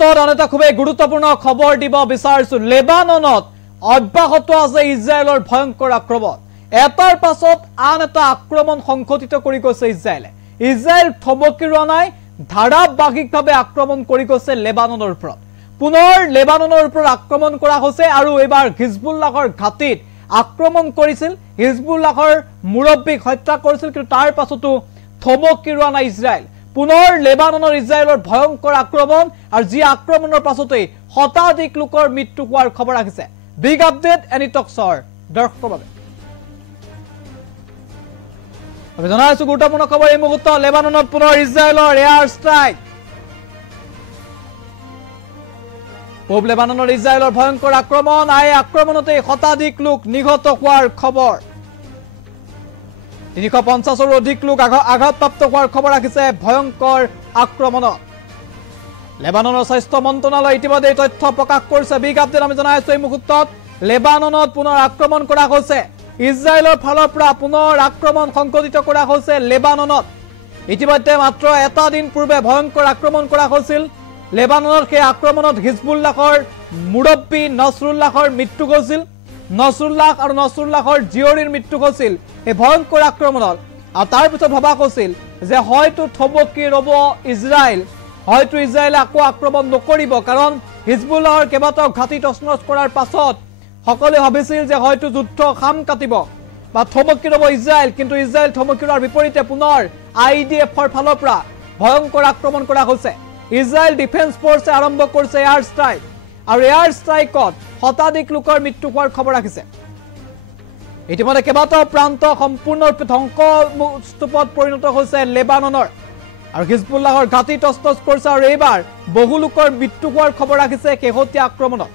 মুহূৰ্তত আন এটা খুবেই গুৰুত্বপূৰ্ণ খবৰ দিব বিচাৰিছো। লেবাননত অব্যাহত আছে ইজৰাইলৰ ভয়ংকৰ আক্ৰমণ। এটাৰ পাছত আন এটা আক্ৰমণ সংঘটিত কৰি গৈছে ইজৰাইলে। ইজৰাইল থমকি ৰোৱা নাই, ধাৰাবাহিকভাৱে আক্ৰমণ কৰি গৈছে লেবাননৰ ওপৰত। পুনৰ লেবাননৰ ওপৰত আক্ৰমণ কৰা হৈছে আৰু এইবাৰ হিজবুল্লাহৰ ঘাটিত আক্ৰমণ কৰিছিল, হিজবুল্লাহৰ মুৰব্বীক হত্যা কৰিছিল। কিন্তু তাৰ পাছতো থমকি ৰোৱা নাই ইজৰাইল। পুনৰ লেবাননৰ ইজৰাইলৰ ভয়ংকৰ আক্ৰমণ আৰু যি আক্ৰমণৰ পাছতেই শতাধিক লোকৰ মৃত্যু হোৱাৰ খবৰ আহিছে। বিগ আপডেট এনি টক্সৰ দৰ্শকৰ বাবে আমি জনাইছো গুৰুত্বপূৰ্ণ খবৰ এই মুহূৰ্তত। লেবাননত পুনৰ ইজৰাইলৰ এয়াৰ ষ্ট্ৰাইক। পূব লেবাননৰ ইজৰাইলৰ ভয়ংকৰ আক্ৰমণ। এই আক্ৰমণতে শতাধিক লোক নিহত হোৱাৰ খবৰ। 350ৰো অধিক লোক আঘাতপ্ৰাপ্ত হোৱাৰ খবৰ আহিছে ভয়ংকৰ আক্ৰমণত। লেবাননৰ স্বাস্থ্য মন্ত্ৰণালয়ে ইতিমধ্যে এই তথ্য প্ৰকাশ কৰিছে। বিগ আপডেট আমি জনাইছো এই মুহূৰ্তত লেবাননত পুনৰ আক্ৰমণ কৰা হৈছে। ইজৰাইলৰ ফালৰ পৰা পুনৰ আক্ৰমণ সংঘটিত কৰা হৈছে লেবাননত। ইতিমধ্যে মাত্ৰ এটা দিন পূৰ্বে ভয়ংকৰ আক্ৰমণ কৰা হৈছিল লেবাননত। সেই আক্ৰমণত হিজবুল্লাহৰ মুৰব্বী নছৰুল্লাহৰ মৃত্যু হৈছিল। নছৰুল্লাহ আৰু নছৰুল্লাহৰ জীয়ৰীৰ মৃত্যু হৈছিল এই ভয়ংকৰ আক্ৰমণত। আৰু তাৰ পিছত ভবা হৈছিল যে হয়তো থমকি ৰব ইজৰাইল, হয়তো ইজৰাইলে আকৌ আক্ৰমণ নকৰিব, কাৰণ হিজবুল্লাহৰ কেইবাটাও ঘাটি তছনছ কৰাৰ পাছত সকলোৱে ভাবিছিল যে হয়তো যুদ্ধ খাম কাটিব বা থমকি ৰব ইজৰাইল। কিন্তু ইজৰাইল থমকি ৰোৱাৰ বিপৰীতে পুনৰ IDFৰ ফালৰ পৰা ভয়ংকৰ আক্ৰমণ কৰা হৈছে। ইজৰাইল ডিফেন্স ফৰ্চে আৰম্ভ কৰিছে এয়াৰ ষ্ট্ৰাইক আৰু এয়াৰ ষ্ট্ৰাইকত শতাধিক লোকৰ মৃত্যু হোৱাৰ খবৰ আহিছে। ইতিমধ্যে কেইবাটাও প্ৰান্ত সম্পূৰ্ণৰূপে ধ্বংসস্তূপত পৰিণত হৈছে লেবাননৰ আৰু হিজবুল্লাহৰ ঘাটি তছনছ কৰিছে। আৰু এইবাৰ বহু লোকৰ মৃত্যু হোৱাৰ খবৰ আহিছে শেহতীয়া আক্ৰমণত।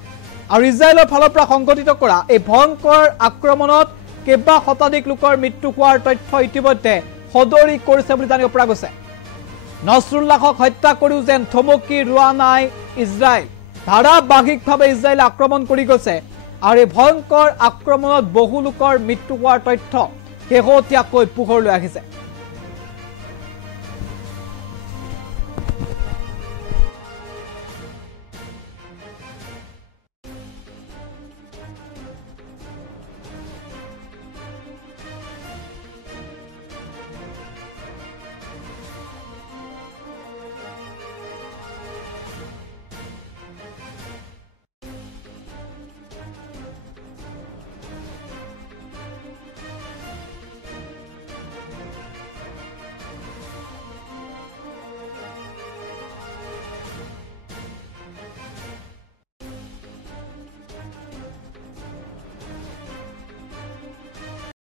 আৰু ইজৰাইলৰ ফালৰ পৰা সংঘটিত কৰা এই ভয়ংকৰ আক্ৰমণত কেইবা শতাধিক লোকৰ মৃত্যু হোৱাৰ তথ্য ইতিমধ্যে সদৰি কৰিছে বুলি জানিব পৰা গৈছে। নছৰুল্লাহক হত্যা কৰিও যেন থমকি ৰোৱা নাই ইজৰাইল। ধাৰাবাহিকভাৱে ইজৰাইলে আক্ৰমণ কৰি গৈছে আৰু এই ভয়ংকৰ আক্ৰমণত বহু লোকৰ মৃত্যু হোৱাৰ তথ্য শেহতীয়াকৈ পোহৰলৈ আহিছে।